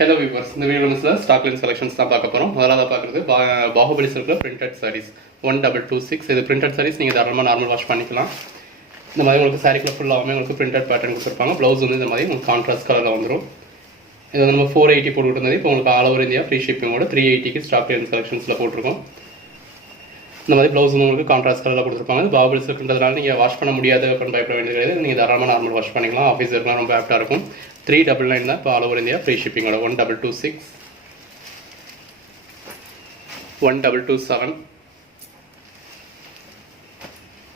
Hello viewers, இந்த video stock lens collections தான் பார்க்க போகிறோம். முதலாவது பார்க்குறது பாகுபலி சில்க்ல பிரிண்டட் சாரீஸ் 1226. இது பிரிண்டட் சாரீஸ் நீங்கள் தாராளமாக நார்மல் வாஷ் பண்ணிக்கலாம். இந்த மாதிரி உங்களுக்கு சாரீக்குள்ள ஃபுல்லாகவே உங்களுக்கு பிரிண்டட் பேட்டர்ன் கொடுத்துருப்பாங்க. ப்ளவுஸ் வந்து இந்த மாதிரி உங்களுக்கு கான்ட்ராஸ்ட் கலரில் வந்துடும். இது வந்து நம்ம 480 போட்டுருந்தது. இப்போ உங்களுக்கு ஆல் ஓவர் இந்தியா ஃப்ரீ ஷிப்பிங்கோட 380க்கு ஸ்டாக் லென்ஸ் கலெக்ஷன்ஸில் போட்டிருக்கோம். இந்த மாதிரி ப்ளவுஸ் வந்து உங்களுக்கு கான்ட்ராஸ்ட் கலரில் கொடுத்துருப்பாங்க. பாகுபலி சில்க்ன்றதுனால நீங்கள் வாஷ் பண்ண முடியாது அப்படின்னு பயப்பட வேண்டியது கிடையாது. நீங்கள் தாராளமாக நார்மல் வாஷ் பண்ணிக்கலாம். ஆஃபீஸ் இருக்கலாம், ரொம்ப ஆப்டாக இருக்கும். 399 தான் இப்போ ஆல் ஓவர் இந்தியா ஃப்ரீ ஷிப்பிங்கோட. 1226, 1227,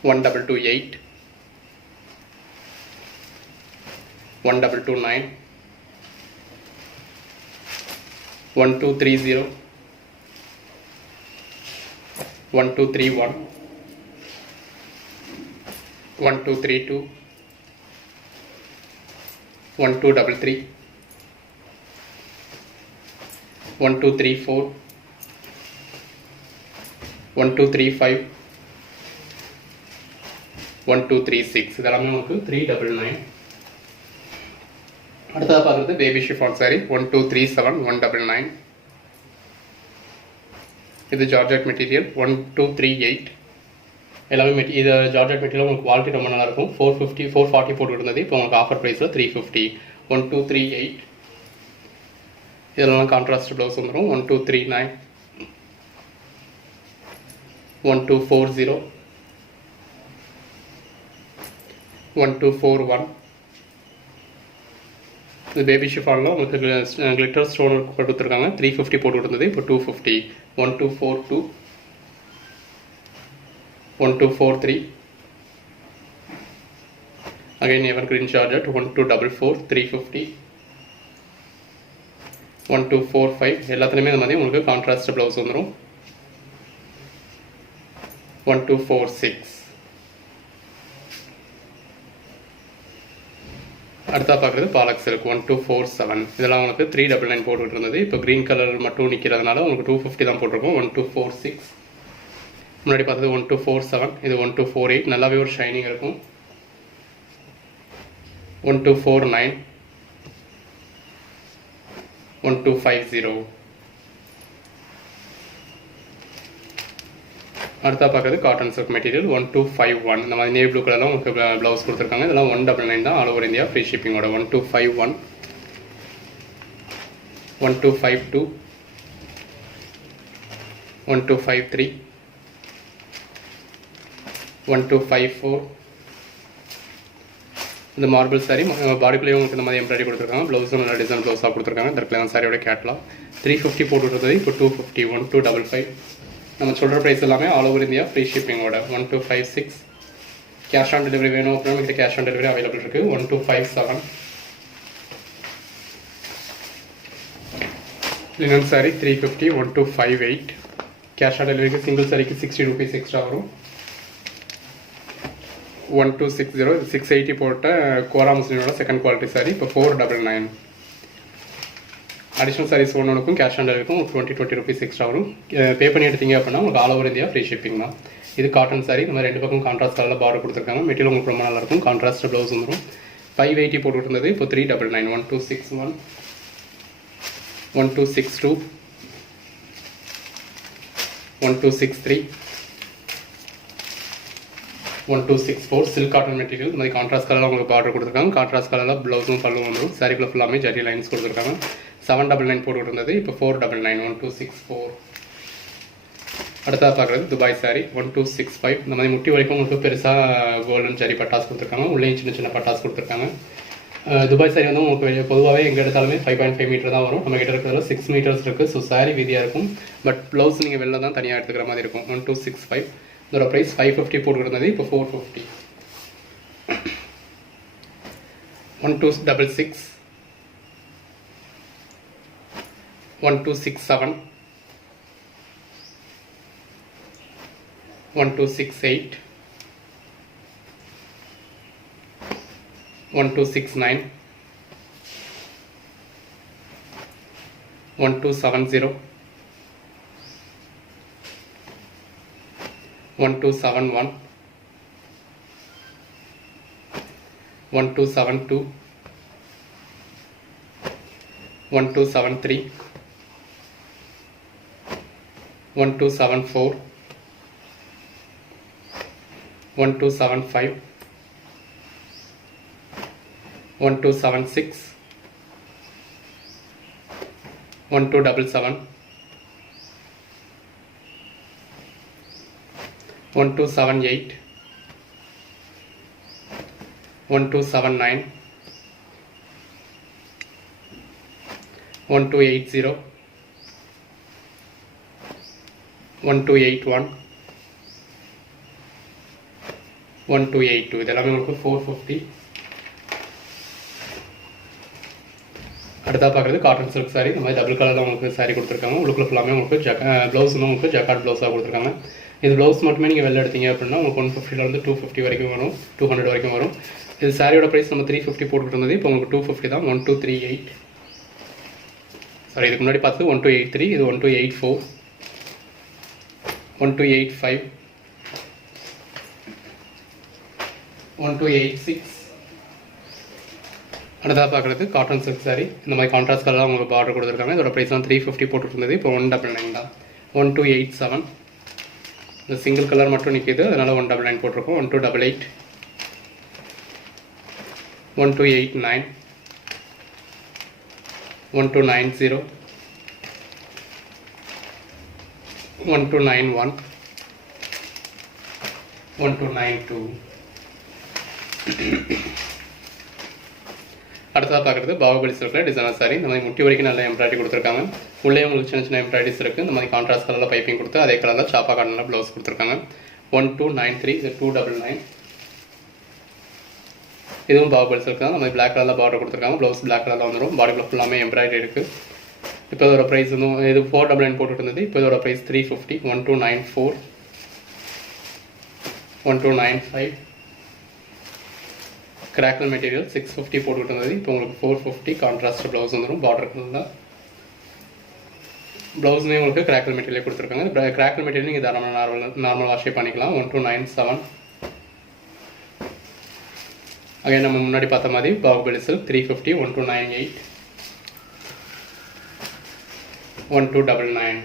1228, 1229, 1230, 1231, 1232, 1233, 1234, 1235, 1236. இதெல்லாமே உங்களுக்கு 399. அடுத்ததாக பார்க்குறது பேபி ஷிஃபான் சாரி 1237, 199. இது ஜார்ஜெட் மெட்டீரியல் 1238. எல்லாமே இது ஜார்ஜெட் மெட்டீரியல் உங்களுக்கு குவாலிட்டி ரொம்ப நல்லாயிருக்கும். 450 440 போட்டு இருந்தது. இப்போ உங்களுக்கு ஆஃபர் ப்ரைஸில் 350. 1238. இதெல்லாம் கான்ட்ராஸ்ட் ப்ளவுஸ் வந்துடும். 1239, 1240, 1241. இது பேபி ஷிஃபானில் உங்களுக்கு கிளிட்டர் ஸ்டோன் ஒர்க் கொடுத்துருக்காங்க. 350 போட்டு இருந்தது. இப்போ 250. 1242, 1243. again evergreen georgette 1244, 350. 1245. எல்லாத்துலேயுமே இந்த மாதிரி உங்களுக்கு கான்ட்ராஸ்ட் ப்ளவுஸ் வந்துடும். 1246. அடுத்தா பார்க்குறது பாலக் சில்க் 1247. இதெல்லாம் உங்களுக்கு 399 போட்டுக்கிட்டு இருந்தது. இப்போ க்ரீன் கலர் மட்டும் நிற்கிறதுனால உங்களுக்கு 250 தான் போட்டிருக்கோம். 1246. முன்னாடி பார்த்தது 1247. இது 1248. நல்லாவே ஒரு ஷைனிங் இருக்கும். 1249, 1250. அடுத்தா பார்க்குறது காட்டன் சில்க் மெட்டீரியல் 1251. இந்த மாதிரி நேவி ப்ளூ கலரில் உங்களுக்கு ப்ளவுஸ் கொடுத்துருக்காங்க. இதெல்லாம் 199 தான் ஆல் ஓவர் இந்தியா ஃப்ரீ ஷிப்பிங்கோட. 1251, 1252, 1253, 1254. இந்த மார்பிள் சாரி பாடிக்குள்ளேயே உங்களுக்கு இந்த மாதிரி எம்ப்ராய்டரி கொடுத்துருக்காங்க. ப்ளவுஸும் நல்லா டிசைன் ப்ளவுஸாக கொடுத்துருக்காங்க. இந்த கிளவன் சாரியோட கேட்லாக் 350 போட்டுருந்தது. இப்போ 250. 1255. நம்ம சொல்கிற ப்ரைஸ் எல்லாமே ஆல் ஓவர் இந்தியா ஃப்ரீ ஷிப்பிங்கோட. 1256. கேஷ் ஆன் டெலிவரி வேணும் அப்படின்னா உங்களுக்கு கேஷ் ஆன் டெலிவரி அவைலபிள் இருக்குது. 1257. லினன் சாரி 350. 1258. கேஷ் ஆன் டெலிவரிக்கு சிங்கிள் சாரிக்கு 60 rupees எக்ஸ்ட்ரா வரும். 1260. 680 போட்ட கோரா முஸ்லீமோட செகண்ட் குவாலிட்டி சாரி இப்போ 499. அடிஷ்னல் சாரீஸ் ஒன்றுக்கும் கேஷ் ஆன் டெலிவரிக்கும் 20 rupees எக்ஸ்ட்ரா வரும். பே பண்ணி எடுத்தீங்க அப்படின்னா உங்களுக்கு all over India free shipping தான். இது காட்டன் சாரி. இந்த மாதிரி ரெண்டு பக்கம் கான்ட்ராஸ்ட் கலரில் பார்டர் கொடுத்துருக்காங்க. மெட்டீரியல் உங்களுக்கு ரொம்ப நல்லாயிருக்கும். கான்ட்ராஸ்ட் ப்ளவுஸ் வந்துடும். 580 போட்டு இருந்தது. இப்போ 399. 1261, 1262, 1263, 1264. Silk cotton material. இந்த மாதிரி கான்ட்ராஸ்ட் கலரில் உங்களுக்கு பார்டர் கொடுத்துருக்காங்க. கான்ட்ராஸ்ட் கலரில் ப்ளவுஸும் பல்லும் வந்துடும். சாரிக்குள்ள ஃபுல்லாமே ஜரி லைன்ஸ் கொடுத்துருக்காங்க. 799 போட்டு இருந்தது. இப்போ 499. 1264. அடுத்ததாக பார்க்குறது துபாய் சாரி 1265. இந்த மாதிரி முட்டி வரைக்கும் உங்களுக்கு பெருசாக கோல்டன் ஜரி பட்டாஸ் கொடுத்துருக்காங்க. உள்ளே சின்ன சின்ன பட்டாஸ் கொடுத்துருக்காங்க. துபாய் சாரி வந்து உங்களுக்கு பொதுவாகவே எங்கே எடுத்தாலுமே 5.5 மீட்டர் தான் வரும். நம்ம கிட்ட இருக்கிறதுல 6 மீட்டர்ஸ் இருக்குது. ஸோ சாரி வீதியாக இருக்கும். பட் ப்ளவுஸ் நீங்கள் வெளில தான் தனியாக எடுத்துக்கிற மாதிரி இருக்கும். 1265. இதோட ப்ரைஸ் 550 போட்டு இருந்தது. இப்போ 450. 1266, 1267, 1268, 1269, 1270, 1271, 1272, 1273, 1274, 1275, 1276, 1277, 1278, 1279, 1280, 1281, 1282. இதெல்லாமே உங்களுக்கு 450. அடுத்தா பார்க்குறது காட்டன் சில்க் சாரி. இந்த மாதிரி டபுள் கலரில் உங்களுக்கு சாரி கொடுத்துருக்காங்க. உள்ளுக்குள்ள ஃபுல்லாமே உங்களுக்கு ப்ளவுஸ் வந்து உங்களுக்கு ஜக்கார்ட் ப்ளவுஸாக கொடுத்துருக்காங்க. இது ப்ளவுஸ் மட்டுமே நீங்கள் வெளில எடுத்தீங்க அப்படின்னா உங்களுக்கு 150 250 வரைக்கும் வரும், 200 வரைக்கும் வரும். இது சாரியோட ப்ரைஸ் நம்ம 350 போட்டுக்கிட்டு இருந்தது, இப்போ உங்களுக்கு 250 தான். 1238, சாரி இதுக்கு முன்னாடி பார்த்து 1283, இது 1284, 1285, 1286. அடுத்ததாக பார்க்குறது காட்டன் சில்க் சாரி. இந்த மாதிரி கான்ட்ராஸ்ட் கலராக உங்களுக்கு பார்டர் கொடுத்துருக்காங்க. இதோட ப்ரைஸ் தான் 350 போட்டுட்டு இருந்தது, இப்போ 199 தான். 1287, இந்த சிங்கிள் கலர் மட்டும் நிற்கிது, அதனால் 199 போட்டிருக்கோம். 1288, 1289, 1290, 1291, 1292. அடுத்ததாக பார்க்குறது பாகுபலி சில்கில் டிசைனர் சாரி. இந்த மாதிரி முட்டி வரைக்கும் நல்ல எம்ப்ராய்டரி கொடுத்துருக்காங்க. உள்ளே உங்களுக்கு சின்ன சின்ன எம்ப்ராய்டரிஸ் இருக்குது. இந்த மாதிரி கான்ட்ராஸ்ட் கலரில் பைப்பிங் கொடுத்து அதே கலரில் சாப்பா காட்டனில் ப்ளவுஸ் கொடுத்துருக்காங்க. 1293, இது 299. இதுவும் பாகுபலி சில்க் தான். இந்த மாதிரி பிளாக் கலரில் பார்டர் கொடுத்துருக்காங்க. ப்ளவுஸ் பிளாக் கலரில் வந்துடும். பாடிக்குள்ள ஃபுல்லாமே எம்ப்ராய்டரி இருக்குது. இப்போ இதோட ப்ரைஸ் வந்து இது 499 போட்டுட்டு இருந்தது, இப்போ இதோட ப்ரைஸ் 350. 1294, 1295. கிராக்கல் மெட்டீரியல் 650 போட்டுக்கிட்டு இருந்தது, இப்போ உங்களுக்கு 450. கான்ட்ராஸ்ட் ப்ளவுஸ் வந்துடும். பார்டர் கலரில் ப்ளவுஸ்லேயும் உங்களுக்கு கிராக்கல் மெட்டீரியல் கொடுத்துருக்காங்க. கிராக்கல் மெட்டீரியல் நீங்கள் தாராளமாக நார்மல் வாஷே பண்ணிக்கலாம். 1297. அகைன் நம்ம முன்னாடி பார்த்த மாதிரி பாகுபலி சில்க் 350. 1298, 1299.